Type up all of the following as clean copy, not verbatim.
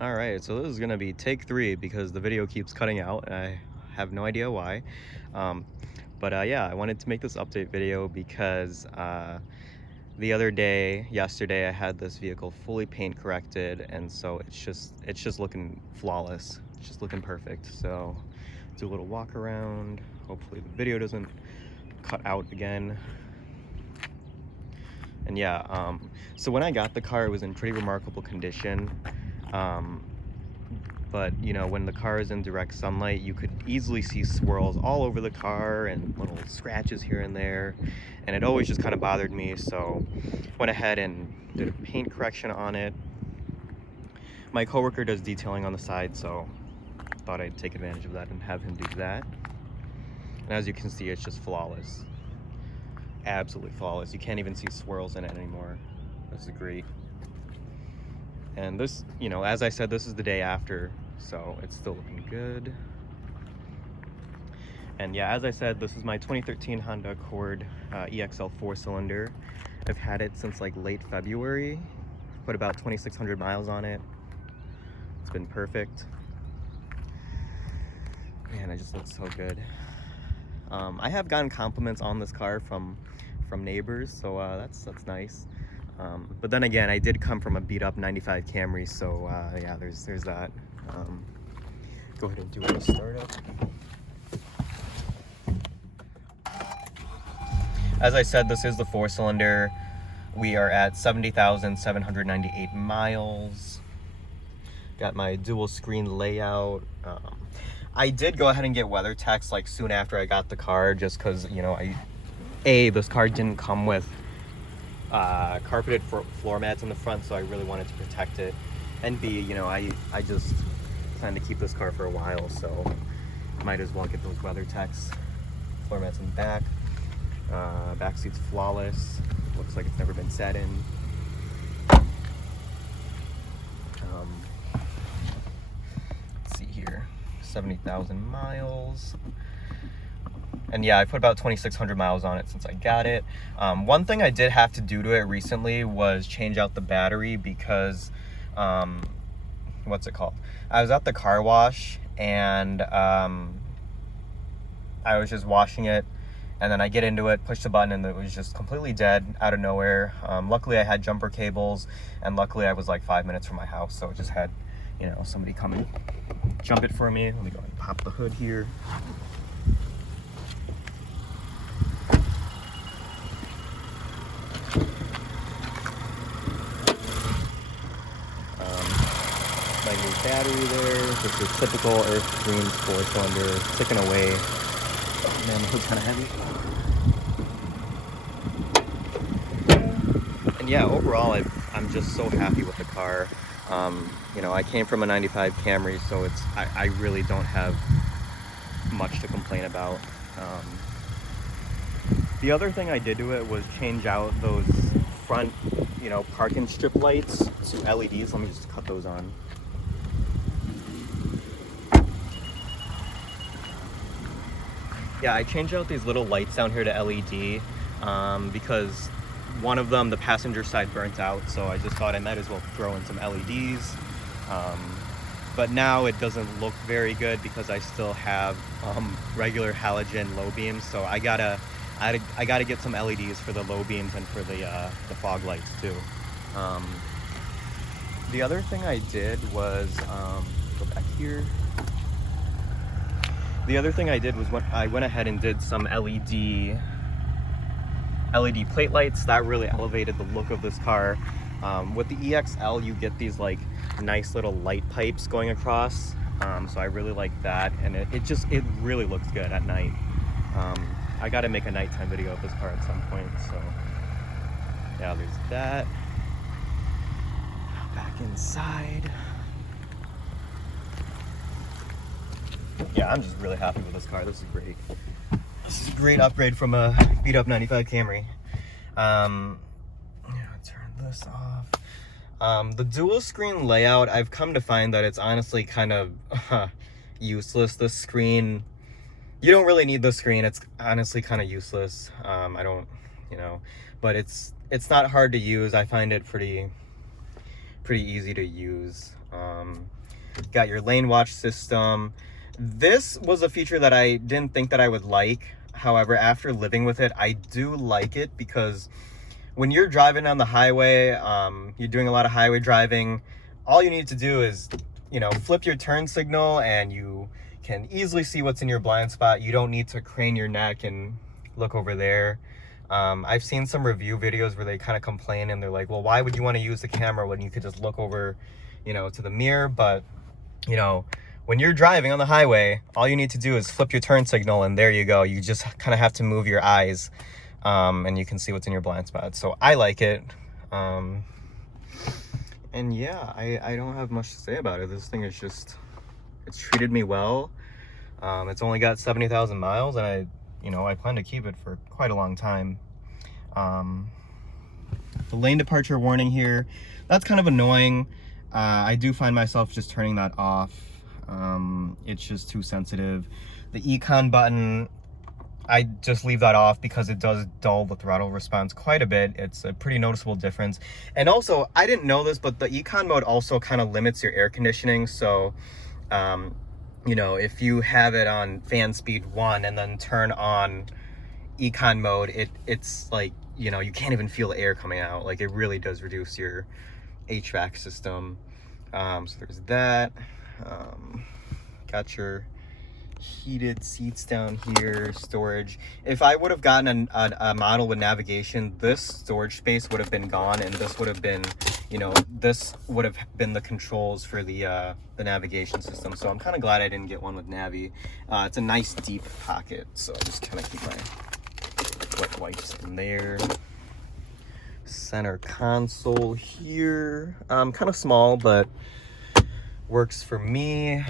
All right, so this is gonna be take 3 because the video keeps cutting out and I have no idea why. Um, yeah, I wanted to make this update video because the other day, yesterday, I had this vehicle fully paint corrected, and so it's just looking flawless. It's just looking perfect. So do a little walk around. Hopefully the video doesn't cut out again. And yeah, so when I got the car, it was in pretty remarkable condition. Um, but you know, when the car is in direct sunlight, you could easily see swirls all over the car and little scratches here and there, and it always just kind of bothered me. So went ahead and did a paint correction on it. My coworker does detailing on the side, so thought I'd take advantage of that and have him do that. And as you can see, it's just flawless, absolutely flawless. You can't even see swirls in it anymore. This is great. And this, you know, as I said, this is the day after, so it's still looking good. And yeah, as I said, this is my 2013 Honda Accord EXL 4-cylinder. I've had it since like late February. Put about 2,600 miles on it. It's been perfect. Man, it just looks so good. I have gotten compliments on this car from neighbors, so that's nice. But then again, I did come from a beat up 95 Camry, so yeah, there's that. Go ahead and do a startup. As I said, this is the 4-cylinder. We are at 70,798 miles. Got my dual screen layout. I did go ahead and get WeatherTech like soon after I got the car, just because, you know, this car didn't come with carpeted floor mats in the front, so I really wanted to protect it. And B, you know, I just plan to keep this car for a while, so might as well get those WeatherTech floor mats in the back. Back seat's flawless. Looks like it's never been sat in. Let's see here, 70,000 miles. And yeah, I put about 2,600 miles on it since I got it. One thing I did have to do to it recently was change out the battery because, what's it called? I was at the car wash and I was just washing it, and then I get into it, push the button, and it was just completely dead out of nowhere. Luckily I had jumper cables, and luckily I was like 5 minutes from my house, so it just had, you know, somebody come and jump it for me. Let me go and pop the hood here. My new battery there, just a typical Earth Greens 4-cylinder, ticking away. Oh man, the hood's kind of heavy. And yeah, overall, I'm just so happy with the car. You know, I came from a 95 Camry, so I really don't have much to complain about. The other thing I did to it was change out those front, you know, parking strip lights to LEDs. Let me just cut those on. Yeah, I changed out these little lights down here to LED because one of them, the passenger side, burnt out, so I just thought I might as well throw in some LEDs. But now it doesn't look very good because I still have regular halogen low beams, so I gotta get some LEDs for the low beams and for the fog lights too. The other thing I did was go back here. The other thing I did was I went ahead and did some LED plate lights. That really elevated the look of this car. With the EXL, you get these like nice little light pipes going across. So I really like that, and it really looks good at night. I got to make a nighttime video of this car at some point. So yeah, there's that. Back inside. Yeah, I'm just really happy with this car. This is great. This is a great upgrade from a beat up 95 Camry. Turn this off. The dual screen layout, I've come to find that it's honestly kind of useless. This screen, you don't really need the screen. It's honestly kind of useless. I don't, you know, but it's not hard to use. I find it pretty pretty easy to use. Got your lane watch system. This was a feature that I didn't think that I would like. However, after living with it, I do like it, because when you're driving on the highway, you're doing a lot of highway driving, all you need to do is, you know, flip your turn signal and you can easily see what's in your blind spot. You don't need to crane your neck and look over there. I've seen some review videos where they kind of complain and they're like, well, why would you want to use the camera when you could just look over, you know, to the mirror? But, you know, when you're driving on the highway, all you need to do is flip your turn signal and there you go. You just kind of have to move your eyes, and you can see what's in your blind spot. So I like it. And yeah, I don't have much to say about it. This thing is just, it's treated me well. It's only got 70,000 miles, and I plan to keep it for quite a long time. The lane departure warning here, that's kind of annoying. I do find myself just turning that off. It's just too sensitive. The econ button, I just leave that off because it does dull the throttle response quite a bit. It's a pretty noticeable difference. And also, I didn't know this, but the econ mode also kind of limits your air conditioning. So, you know, if you have it on fan speed 1 and then turn on econ mode, it's like, you know, you can't even feel the air coming out. Like, it really does reduce your HVAC system. So there's that. Got your heated seats down here, storage. If I would have gotten a model with navigation, this storage space would have been gone, and this would have been, you know, this would have been the controls for the navigation system. So I'm kind of glad I didn't get one with Navi. It's a nice deep pocket, so I just kind of keep my wet wipes in there. Center console here, kind of small, but works for me.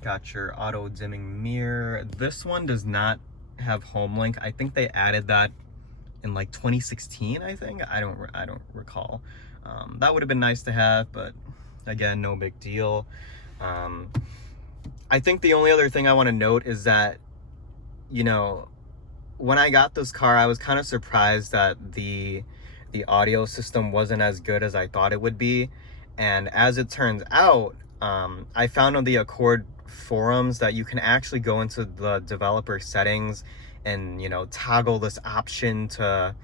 Got your auto dimming mirror. This one does not have home link. I think they added that in like 2016, I think. I don't recall. That would have been nice to have, but again, no big deal. I think the only other thing I want to note is that, you know, when I got this car, I was kind of surprised that the audio system wasn't as good as I thought it would be. And as it turns out, I found on the Accord forums that you can actually go into the developer settings and, you know, toggle this option to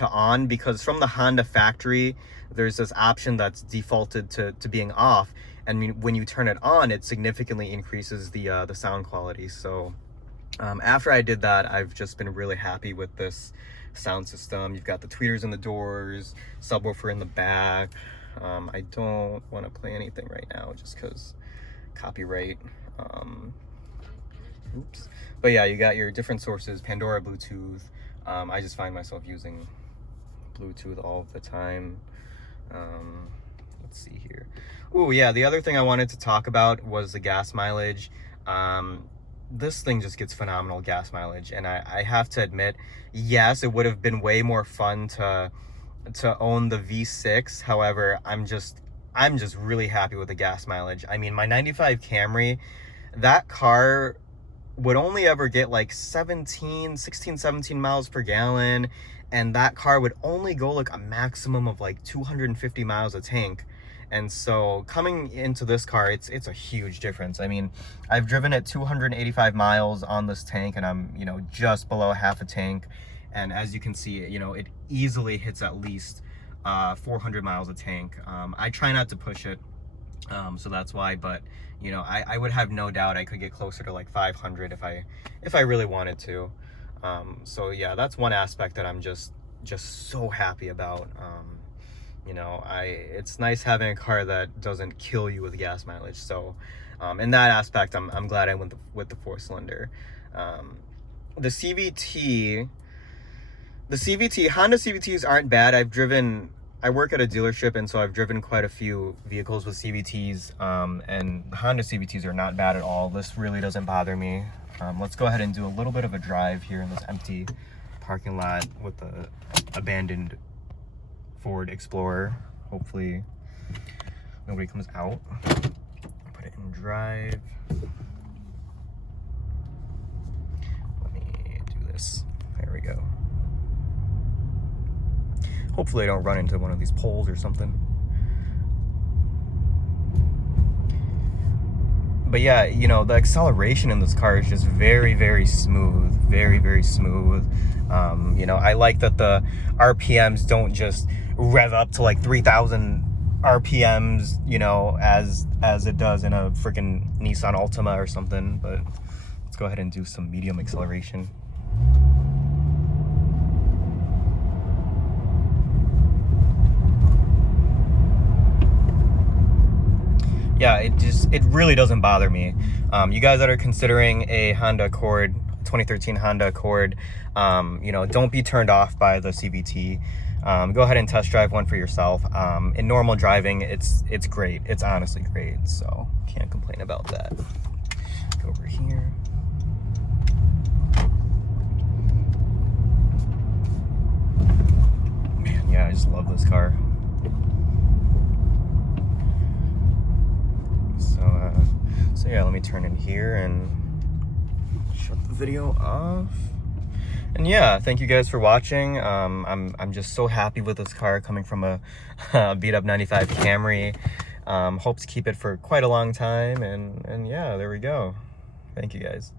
on, because from the Honda factory, there's this option that's defaulted to being off. And when you turn it on, it significantly increases the sound quality. So after I did that, I've just been really happy with this sound system. You've got the tweeters in the doors, subwoofer in the back. I don't want to play anything right now just because copyright. Oops. But yeah, you got your different sources, Pandora, Bluetooth. I just find myself using Bluetooth all the time. Let's see here. Oh yeah, the other thing I wanted to talk about was the gas mileage. This thing just gets phenomenal gas mileage, and I have to admit, yes, it would have been way more fun to own the V6. However, I'm just really happy with the gas mileage. I mean, my 95 Camry, that car would only ever get like 16, 17 miles per gallon, and that car would only go like a maximum of like 250 miles a tank. And so coming into this car, it's a huge difference. I mean, I've driven it 285 miles on this tank, and I'm, you know, just below half a tank. And as you can see, you know, it easily hits at least 400 miles a tank. I try not to push it, so that's why. But you know, I would have no doubt I could get closer to like 500 if I really wanted to. So yeah, that's one aspect that I'm just so happy about. You know, it's nice having a car that doesn't kill you with gas mileage. So in that aspect, I'm glad I went with the 4-cylinder. The CVT, Honda CVTs aren't bad. I work at a dealership, and so I've driven quite a few vehicles with CVTs, and Honda CVTs are not bad at all. This really doesn't bother me. Let's go ahead and do a little bit of a drive here in this empty parking lot with the abandoned Ford Explorer. Hopefully nobody comes out. Put it in drive. Let me do this. There we go. Hopefully I don't run into one of these poles or something. but yeah, you know, the acceleration in this car is just very, very smooth, very, very smooth. You know, I like that the RPMs don't just rev up to like 3,000 RPMs, you know, as it does in a freaking Nissan Altima or something. But let's go ahead and do some medium acceleration. Yeah, it really doesn't bother me. You guys that are considering a Honda Accord, 2013 Honda Accord, you know, don't be turned off by the CVT. Go ahead and test drive one for yourself. In normal driving, it's great. It's honestly great, so can't complain about that. Go over here. Man, yeah, I just love this car. So yeah, let me turn in here and shut the video off. And yeah, thank you guys for watching. I'm just so happy with this car coming from a beat up 95 Camry. Hope to keep it for quite a long time. And yeah, there we go. Thank you guys.